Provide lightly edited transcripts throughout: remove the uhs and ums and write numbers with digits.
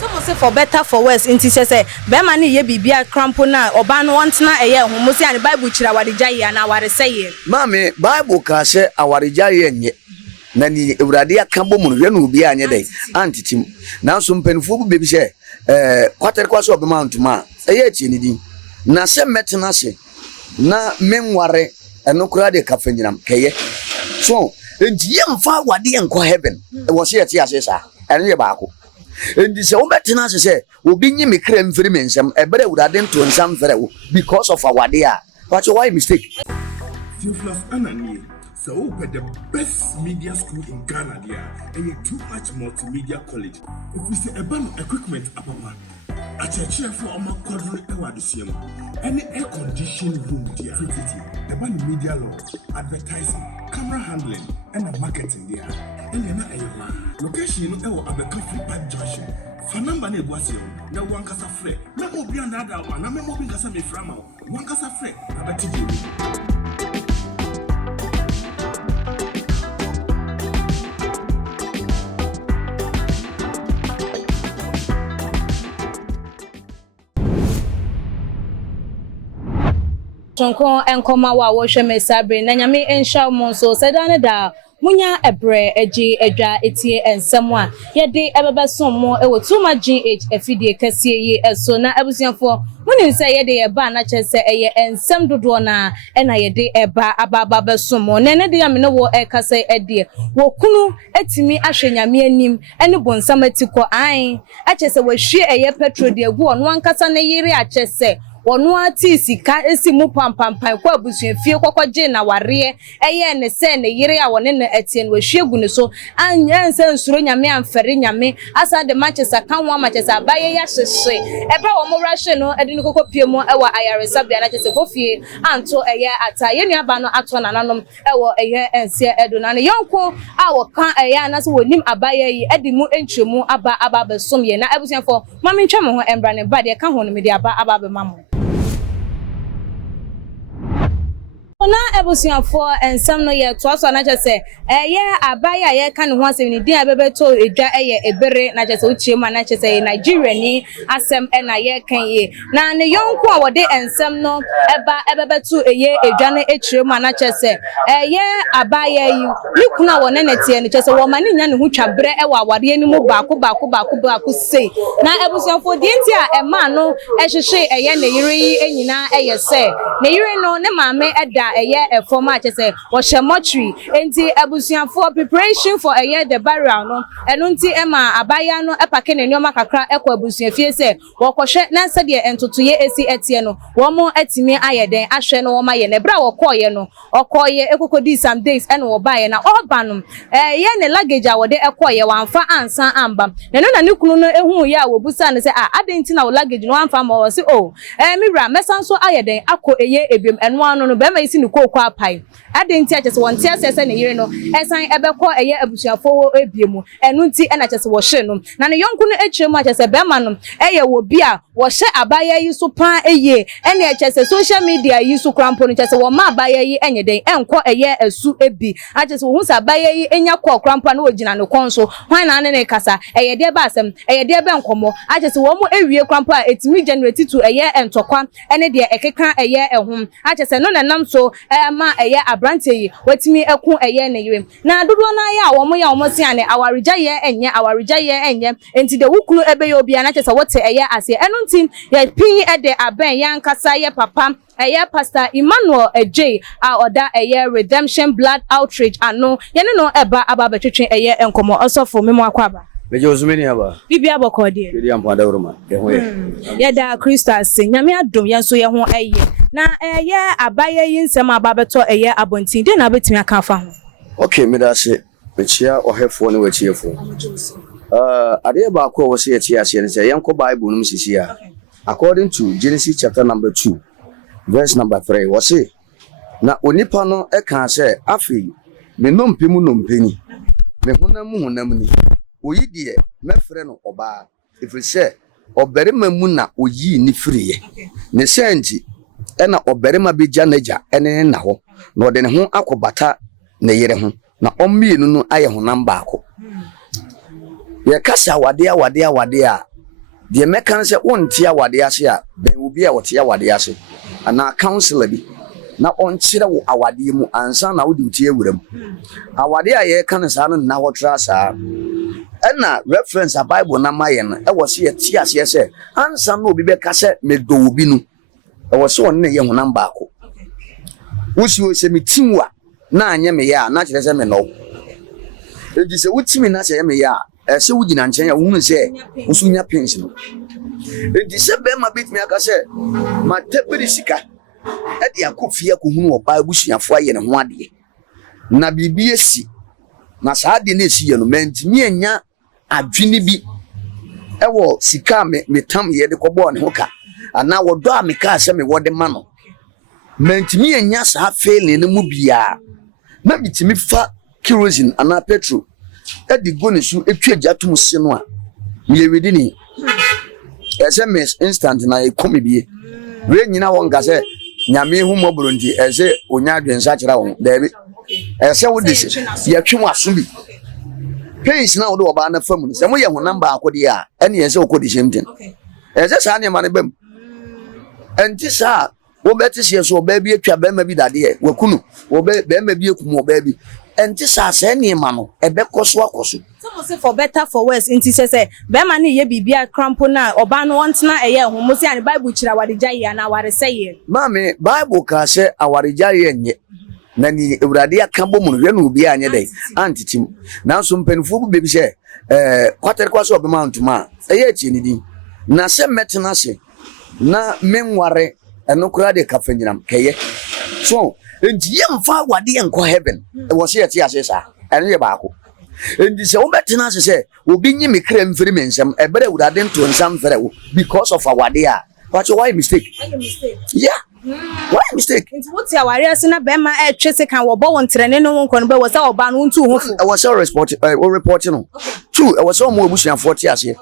Some say for better for worse inti say be ma ne ye bibia crampo na oba no wontena eye homo say an Bible chira wadeja ye na ware say ye. Mame Bible ka say awareja ye nye. Na ni Ewurade aka bom no hwe no obi anye dey antitim. Nanso mpanifo bu bebi say kwatere kwaso obema ntuma eye achi ni din. Na se metena se na menware eno kura de kafanyinam keye. So enti ye mfa wade enko heaven. E wo se ye ti ase sa. Eno ye baako. Enti se wo metena se se obi nyi me kra mfiri mensam ebere Ewurade nto nsam fere wo because of awade a. But why mistake? Theophilus Anani, so the best media school in Ghana there, and a too much multimedia college. If we say about equipment, apapa, a church for our quadruple ewadisium, any air conditioned room there, about media law, advertising, camera handling, and the marketing there, and then a location of a coffee park junction. Fanamba ne boasio na wankasa frɛ na obi anada wa na memo bi kasa me frama wankasa frɛ abatiji Tonko enkoma wa wo hwe mesabre na nyame enhwa mo so sedane da munya ebre eji edwa etie ensem a yede ebebesom mo ewo tuma GH afidie kasie yi eso na abusiafo munim se yede eba na chese eye ensem dodo na na yede eba ababa besom mo ne de amene wo ekase ede wo kunu etimi ahwe nyame anim ene bonsam atiko an achese wo hwie eye petrol de egu ono ankasa na yiri achese wonu ati sika esi mu pampampan kwa abusuafie kokkoje na ware eye ne se ne yire a wone na atie no hwie gu ne so anya nse nsuro nyame amfere nyame asa de Manchester kan wa Manchester abaye ya hyehye eba wo mo rahye no ede ne kokopie mu ewa ayaresa bia na chese fofie anto eye ata ye nua ba no ato nananom ewo eye ense edo na ne yonko a wo kan eye anase wonim abaye yi ede mu entwemu aba besom ye na abusuafo mame ntwa mo ho embra ne ba de ka ho no me de aba be mamo Ona ebusuafo ensam no ye toaso na chese eye abaya ye kan ho asem ni din abebeto edwa eye ebere na chese uchiemu na chese Nigeria ni asem na ye kan ye na ne yonko a wode ensam no ebebeto eye edwa na echiemu na chese eye abaya yi likuna wona netie ni chese wo mani nya ne hu twabre ewa awade ni mu baako sei na ebusuafo di nti a ema no ehhehwe eye ne yire yi enyina eye se ne yire no ne maame eda eye a former chese wo shemotri enti abusuafo preparation for eye the burial no eno nti ema abaya no epake ne nyoma kakra ekọ abusuafie se wo kohwe na nse de entotoye esi etie no wo mo atimi ayeden ahwe no wo ma ye ne bra wo koye no okoye ekokodi some days eno wo baye na obanum ye ne luggage a wode ekoye wanfa ansan amba ne no na ne kunu no ehu ye a wo busa ne se adenti na wo luggage no wanfa ma wo se mi bra mesanso ayeden akọ eye ebiem eno anu no be ma isi ni kokwa apai adenti a chese wonte asese ne yire no esan ebekọ eye abusuafo ebiemu enu nti na chese wo hye no na ne yonku no echiremu a chese be ma no eye wo bi a wo hye abaya yi so pan eye ene chese social media yi so krampo no chese wo ma abaya yi enye den enko eye asu ebi a chese wo hu sa abaya yi enya kọ krampo na wo gina no konso hwan na ne kasa eye de ba asem eye de be nkomo a chese wo mo ewie krampo a etimi generate to eye entokwa ene de ekeka eye ehum a chese no na nam so ma eye abrante yi watimi eku eye ne yire na dodo na ya wo mo ya wo mo se ane awareja ye enye enti de wukunu ebe ye obi na chese wote eye ase enu nti ye pin ede aben ya nkasa ye papa eye Pastor Emmanuel Ej a oda eye Redemption Blood Outreach ano ye no eba ababetwetwe eye enkomo osofo memo akwaba Beje osumeni aba bibia bokode bibia mpanda uruma ye ye da Christus nyame adom ye so ye ho eye na eye abaye yi nsem ababeto eye abontin de na betimi aka fa ho okay me da se mechia ohefo ne wachiefo ade ba ko wo se ye ase ne se yenko Bible num sisi a according to Genesis chapter number 2 verse number 3 wo se na onipa no e kan se afi me nompemu nompeni me honam ni oyi de mefre no oba ifri se oberima mu na oyi ni friye ne senti ena oberima beja naja ene na ho na ode ne ho akobata ne yere ho na ommienu no aye honam baako ye kasa wade a de meka se wonte awade ase a ben obi a wote awade ase ana counselor bi na onkyere wo awade mu ansa na wo de utie wuram awade a ye kan sa no na wotra sa na reference a Bible na maye no e wo se ye ti ase se ansa na obi be ka se me do obi nu e wo se won ne ye honam baako wusi o se mitinwa na anye me ya na kire se me no eji se wutimi na se ye me ya e se wugina nchen ya wu se wusu nya pension eji se be ma bit me aka se ma tebiri sika e de akofia ko hunu oba abusuafo aye ne ho ade na bibi esi na saade na esi ye no mentimi anya adwini bi e wo sika me tam ye de kobo ne hoka ana wodo a me ka se me wode ma no mentimi anya sa failing ne mu bia na bitimi fa kerosene ana petrol e di go ne su etwa jatum se no a me wedi ni ese mes instant na e komi bie we nyina won ga se nyame hu mobro ndi ese onya adwensa kira won da bi ese wo disi ye twe waso bi pains na wo do oba na fam se mo ye ho namba akodi a ene ese okodi shemten ese sa ne ma ne bam enti sa wo beti se so oba bi atwa ba ma bi dade wakunu wo ba ma bi ekum oba bi enti sa se ne ma no ebe koso akoso some say for better for worse enti say be ma ne ye bibia crampo na oba no wontena eye ho mo se an Bible kira wadeja ye na ware say ye mame Bible ka se awareja ye nye na ni ewrade aka bomu no hwe no obi anye dai antitim na so mpanifo bu bebi se kwatere kwaso obi ma ntuma eye achi ni din na se metena se na menware enokura de kafanyinam keye so enti ye mfa wade enko heaven e wo se yeti ase sa ene ye baako enti se wo betena se obi nyi mekra mfiri mensem ebere ewrade nto nsam fere wo because of awade a but why mistake yeah why mistake enti woti aware ase na be ma e twese kan wo bo won trene no won kono be wo se oba no ntu hofo I was reporting no true I was mo abusuafo ti ase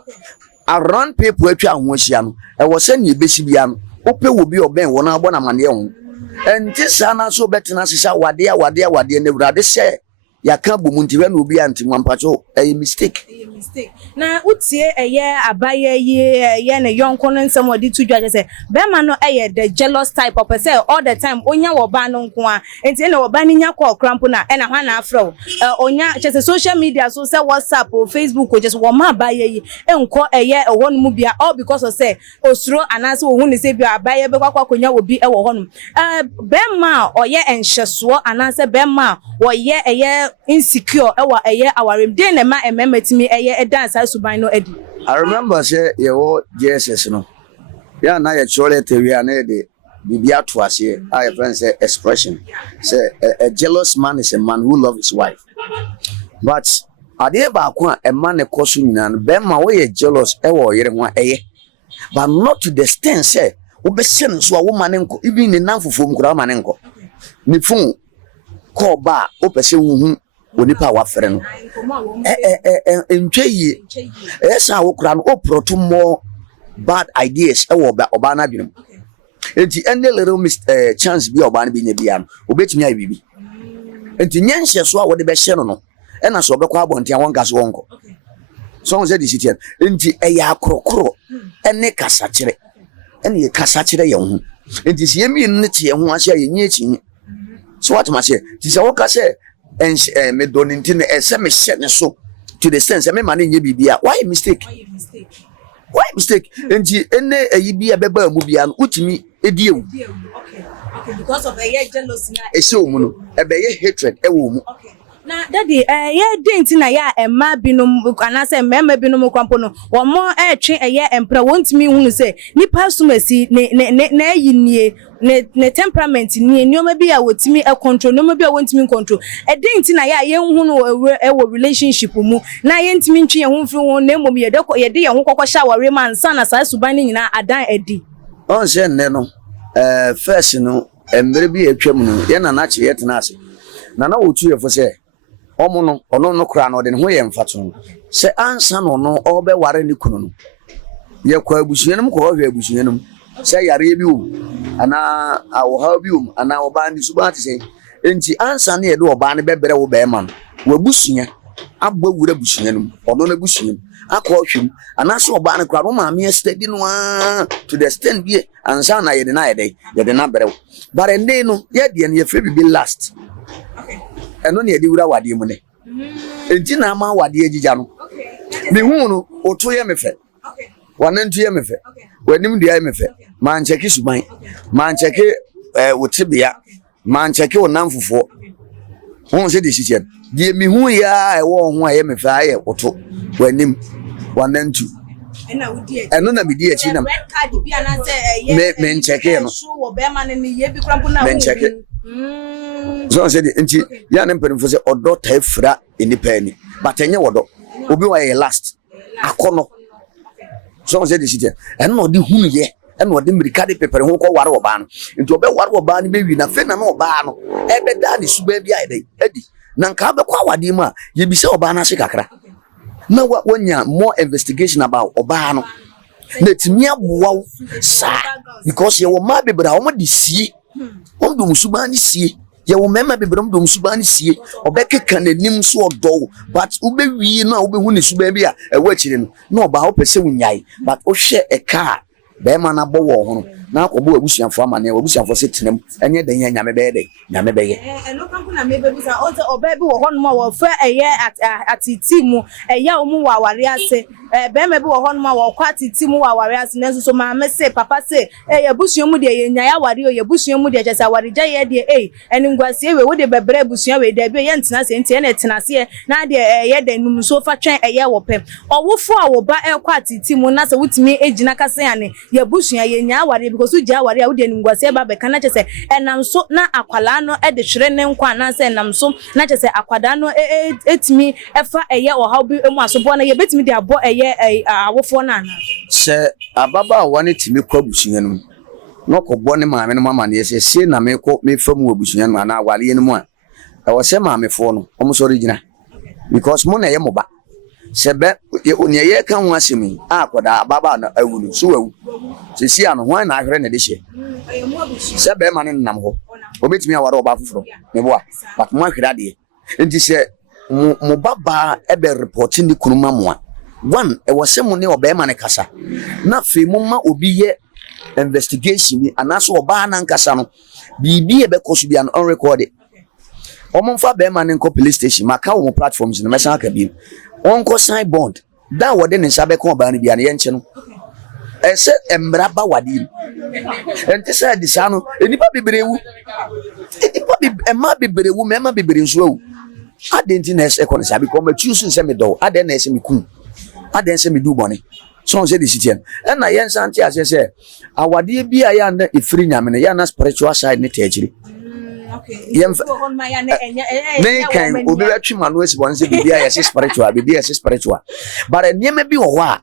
around people atwa ho ahia no e wo se ne ebesi bia no ope wo bi oben wo na abo na mane ho enti sa na so betena sisa wade ne wurade se yaka bomu ntiwe na obi anti mwampacho mistake na utie eye abaye ye ne yonko no nsem odi tudwa se be ma no the jealous type of person all the time onya wo ba no nko a enti na wo ba ni nya call crampo na na hwa na afro onya chese social media so say WhatsApp or Facebook or just wo ma abaye enko eye ewo no mu bia all because of say osuro anase wo hu ne se bia abaye be kwakwa konya wo bi ewo ho no be ma oye enhyeso anase be ma wo ye eye insecure ewa eye awarem dey na ma ememetimi eye dance asuban no edi. I remember say yewo Jesus no ya na ye chole tewi na de bibia to ase I friend say expression say a jealous man is a man who loves his wife but ade ba ko a man e koso nyina no be ma wo ye jealous ewo yere ho eye but not to the extent say wo be sen so a wo man nko even ni nanfofo mkura man nko ni fun ko ba o pese wo hu onipa wa fere no entweyi esa wo kura no o proto more bad ideas e wo oba na dwene enti any little chance bi oba na bi nya bia no obetumi ayi bibi enti nyenhye so a wo de be hye no e na so obekwa abonte a wonka so wonko so on say the city enti e ya akrokro ene kasa kire ene ye kasa kire ye ho enti se yemi ne tie ho ase ye nyi echi so what ma say ti se wo ka say me doninti ne ese me hye ne so to the sense me man nye bibia why mistake enti ene ayi bia beba mu bia no utimi ediewu okay because of a jealousy na ese omu no ebe ye hatred ewo mu na daddy ye denti na ya emma binum anase mema binum kwampo no wo mo twe eye empra wontimi hunu se nipa sumasi na ayinie ne temperament ni enioma bi a wotimi control no bi a wontimi control denti na ya ye hunu ewo relationship mu na ye ntimi ntwe ye hu mfiri hu na emom ye de ye hu kokosha ware man sa na sa suban ni nyina adan edi on se ne no first no embre bi atwam no ye na che ye tena ase na wotu ye fo se omo no ono no kra no de ne ho ye mfato se ansa no no obe ware ni kunu no ye kwa abusuanum ko hwe abusuanum se yare bi o ana awo bi o ana oba ni suba ti se enti ansa ne ye de oba ne bebere wo be ma no wabusua abɔ wura busua no ɔno na busua akɔ hwem anaso oba na kra no maame steady no to the stand bi ansa na yɛde na yɛde na berew but ende no yɛde ne yɛfrɛ bibi last ɛno ne yɛde wura wade mu ne enti na ama wade agigya no me hu no oto yɛ mefɛ wanantu yɛ mefɛ wanim dua yɛ mefɛ man cheki suban man cheki wotibia man cheki onamfofo hon se de hihye de me hu ya ɛwɔ ho a yɛ mefɛ ayɛ oto wanim wanantu ɛno na medi achi na me ncheke no me ncheke so say the nti ya ne mpanimfo say odo taifra enipa ni but enye wodo obi wa ye last akono so say the shit ɛno odi hunu ye ɛno odi mirika de pepere ho kɔ ware oba no nti obe ware oba no be wi na fe na oba no ebe da ne suba bi ayede adi na nka be kwa wade mu a ye bi se oba na hye kakra na wanya more investigation about oba no na timi aboa sa because ye wo ma bebra wo de sie wo do musuba ni sie ye wo mema bebra wo do musuba ni sie obekeka nanim so odo but ube wi na ube hu ne suba bi a ewa chire no na oba wo pese wunyai but wo hwe eka be ma na bo wo ho no na akobo abusuafo amane abusuafo se tenem enye den ya nyame be de nyame be ye eno kanku na me be bisa o te oba bi wo ho no ma wo fa eye atiti mu eye o mu wa ware ase be ma bi wo ho no ma wo kwa atiti mu wa ware ase nenso so ma me se papa se eye abusuam mu de ye nya ya ware o ye abusuam mu de je sa ware gya ye de eni ngwasie we wo de bebre abusuam we de bi ye ntena se ntie na tena se na de ye de num so fa twen eye wo pem owofo a wo ba kwa atiti mu na se wutimi ejina kase ane ye abusuam ye nya ware because uja ware a wo de ngwasie ba be kana che se enam so na akwala no de hwere ne nkwa na se enam so na che se akwada no etimi efa eye ohaw bi emu asobo na ye betimi de abo eye awofo na na se ababa wani timi kwa busua no no kɔbɔ ne maame no mama ne yɛ se na me kɔ me fam wɔ busua no na wale ne mu a ɛwɔ sɛ maame fo no ɔmo so regina because mo na yɛ mo ba se be ne yɛ ka ho asɛm akɔda ababa na awunu so awu se si ano ho na ahwere ne de hye se be ma ne nam hɔ obetimi aware ɔba foforo ne boa but mo ahwere ade enti se mo baba ebe report ni kunuma mo a one ɛwɔ sɛ mo ne ɔbɛma ne kasa na fe mo ma obi yɛ investigation ni anaso oba na nkasa no bibi ebe kosu bia no on record omomfa be ma ne police station maka wo platforms no mesan aka bi on ko sign bond da wode ne nsa be ko oba no bia ne yenche no ese embra ba wadi ente sa di sa no enipa bibrewu ema bibrewu mema bibre nso awu adenti na ese ko ne sa bi ko ma choose nse me do aden na ese me kun aden se me du bone so say the citizen and na yen santi ase say awade bi aya na ifiri nyame ne ya na spiritual side ne tejiri okay yem ho ma ya ne kan obi watwi manu esi bon say bi aya se spiritual bi aya se spiritual but enema bi wo a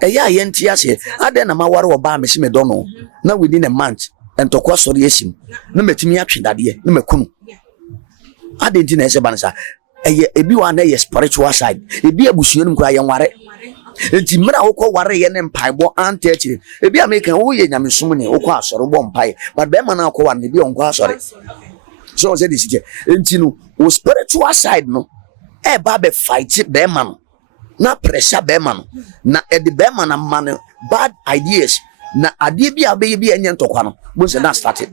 eya yen ti ase ade na maware wo ba me se me do no na within a month entokwa so de esim na metimi atwe dade na makunu ade nti na ese bansa eye ebi wa na ye spiritual side ebi abusuan mu kra ye nware enti mra wokɔ ware ye ne mpaibɔ ante akire ebi american wo ye nyamesom ne wokɔ asɔre bɔ mpai but be ma na akɔ ware ne bi onkɔ asɔre so say this enti no wo spiritual side no e ba be fight be ma no na pressure be ma no na e de be ma na man bad ideas na ade bi abe bi enye ntokwa no bo se na started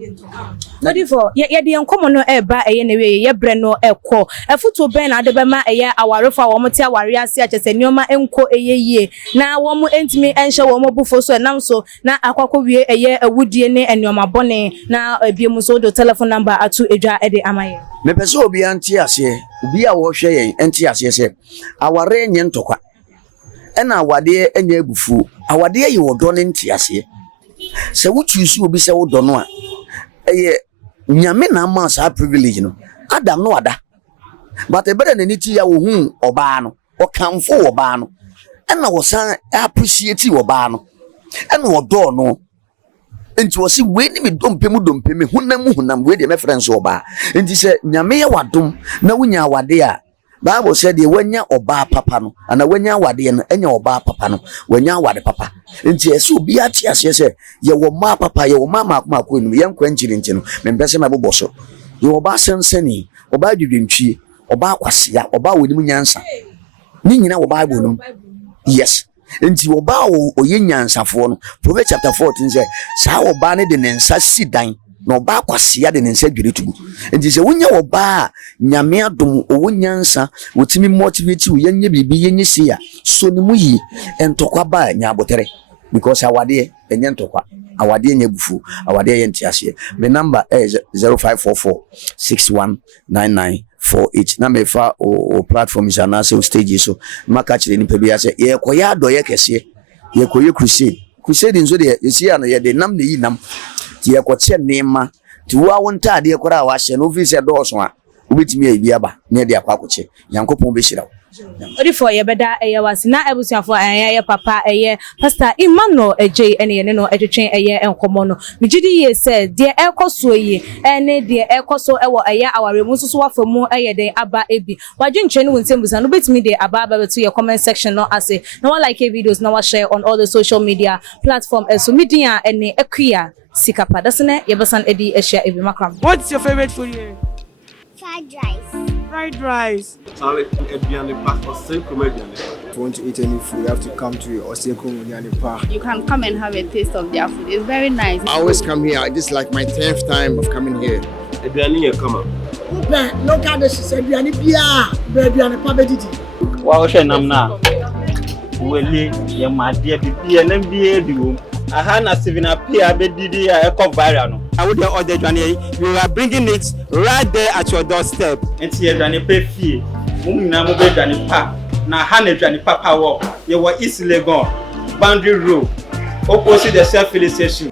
Nadi for ye de enkomo no eba eye na we ye bre no ekọ efuto ben na de be ma eye awarefo wo mo te aware ase achese nioma enko eye yie na wo mo entimi enhye wo mo bufo so enam so na akwakọ wie eye awudie ne enioma bone na ebiem so do telephone number atu edwa ede amaye me pese obi anti ase obi a wo hwe yen anti ase se aware enye ntokwa ena awade enye agufu awade ye wodo ne nti ase se wo choose obi se wodo no a eye nyame na ma sa privilege no adam no ada but ebere na niti ya wo hu oba no o kamfo oba no ena wo san appreciate oba no ena wodo no enti wo si we ni me dompem hunam we de me friends oba enti se nyame ya wadom na wunya awade a Bible said the wanya oba papa no ana wanya wade no enya oba papa no wanya wade papa nti ese obi ati ase se ye wo ma papa ye wo mama akoma ko enu ye nkwa nchiri nti no me mpese ma bobo so ye oba senseni oba dwedwentwie oba kwasia oba woni nyansa ni nyina wo Bible no yes enti oba oye nyansafo no Proverbs chapter 14 say sa oba ne de nensa sidan na oba kwasia de nensa dwiretu enti se wonya oba nyame adom owo nyansa wotimi motivate wo yenye bibi yenye sia so ni muyi entokwa ba nya abotere because awade enye ntokwa awade enye bufu awade yen tiase me number is 0544619948 na me fa o platform is na say stage so maka kire ni pebi ase ye koya adoye kese ye koye crusade nzo de esi ana ye de nam ne yi nam ti ye koche nema ti wa wonta ade kora wa hye no office do so a obetimi ebi aba ne de akwa koche yankopon be hira odi for ye beda eye wasina ebusuafo eye papa eye pastor Emmanuel Ejay ene ne no etwetwen eye enkomo no migidi ye say de ekoso yi ene de ekoso ewo eye awaremu so wafamu eye de aba ebi wadwentwe ne wonsembusa no betimi de aba beto ye comment section no ase na wa like videos na wa share on all the social media platform so media ene ekua sikapa dasene ye besan edi ehia ebi makram. What's your favorite food here? Fried rice. Fried rice. If you want to eat any food, you have to come to Oseko Munyani Park. You can come and have a taste of their food. It's very nice. I always come here. This is like my 10th time of coming here. Wow, Shanamna. Wele, your my dear BB and MBA. I had a 7 up here, BD, a cup viral. I would order Johnny. You are bringing it right there at your doorstep. And here, Johnny pay fee. Mumina Johnny Park. Now, Hannah Johnny Papa walk. You were easily gone. Boundary Road. Opposite the self-filling station.